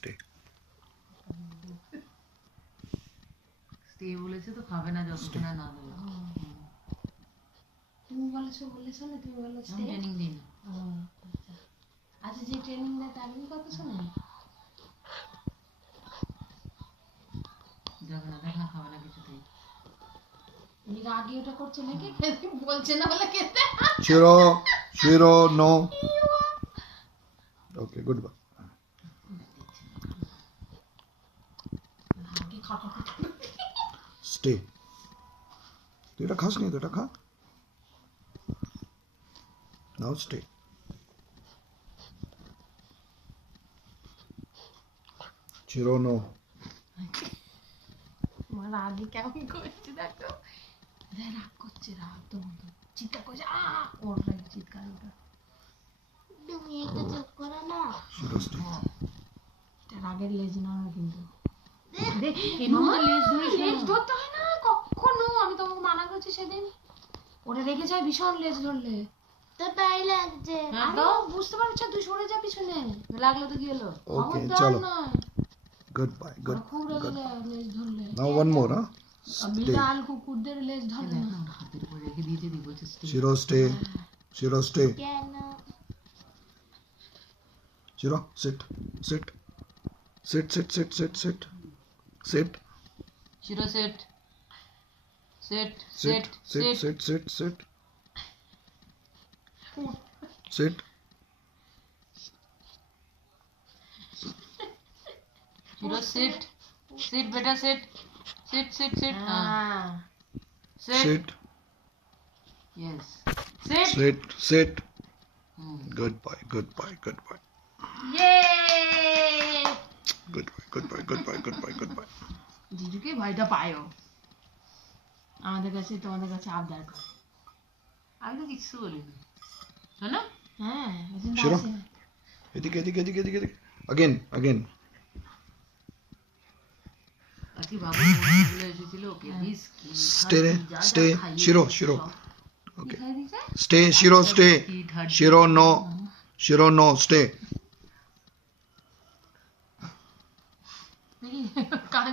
stay. Stay বলেছে তো খাবে না যতক্ষণ না দেবে। তুমি বলেছো না তুমি বলো স্টে ট্রেনিং দিন। আচ্ছা যে ট্রেনিং দেয় তার কি কথা শোনে যাবে না দেখ না খাবে না কিছুতেই। উনি আগে ওটা করছে নাকি বলছে না বলে খেতে Shiro, no. Okay, goodbye. আগে খাওয়া Stay. তুই এটা খাস নি তো এটা খা নাও স্টে চিরো নো আমার আগে কেমন করছে দেখো রাগ করছে রাগ তো চিৎকার করছে ওর চিৎকার ওটা তুমি একটা চুপ করো না চিরো স্টে রাগের লেজ না কিন্তু লেজ ধরতে হয় না কখনো আমি তোমাকে মানা করছি সেদিন ওটা রেখে যায় ভীষণ লেজ ধরলে তো তাই লাগছে আমি বুঝতে পারছি তুই সরে যা পিছনে লাগলো তো কি হলো ওকে চলো গুড বাই গুড খুব রেগে লেজ ধরলে নাও ওয়ান মোর স্টে বিড়াল কুকুরদের লেজ ধরলে না হাতের উপরে রেখে দিয়েছে দি বলছে চিরো স্টে কেন চিরো sit sit sit sit sit sit sit sit শিরো sit sit sit sit sit sit sit sit sit sit শিরো সেট সেট বেটা সেট সেট সেট সেট হ্যাঁ sit sit yes sit sit sit goodbye goodbye goodbye ইয়ে goodbye goodbye goodbye goodbye goodbye জিজুকে ভয়টা পায়ও আমাদের কাছে তোমাদের কাছে আবদার করে আমি তো কিছু বলিনি শোনো হ্যাঁ শিরো এদিকে এদিকে এদিকে এদিকে again again আজকে বাবু বলে এসেছিল ওকে বিস্কি stay শিরো শিরো okay খাই দিছে stay শিরো no stay কান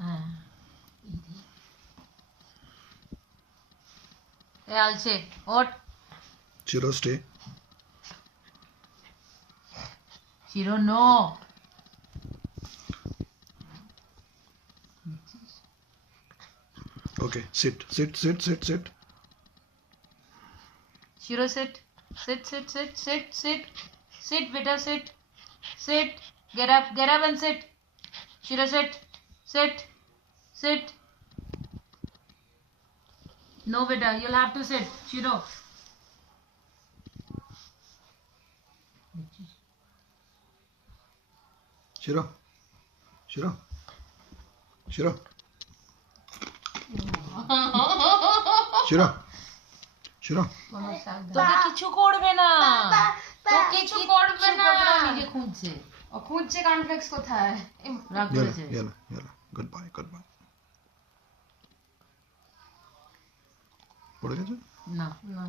হ্যাঁ এ আলছে ওট শিরো stay শিরো নো okay sit शिरो set sit sit sit sit sit sit beta sit sit get up and sit shiro sit sit sit no beta you'll have to sit shiro শিরো শিরো শিরো শিরো শিরো তোকে কিছু করবে না তোকে কিছু করবে না নিজে খুঁজছে ও খুঁজছে কনফ্লেক্স কোথায় রাগ yalla করেছে yalla goodbye পড়ে গেছে না না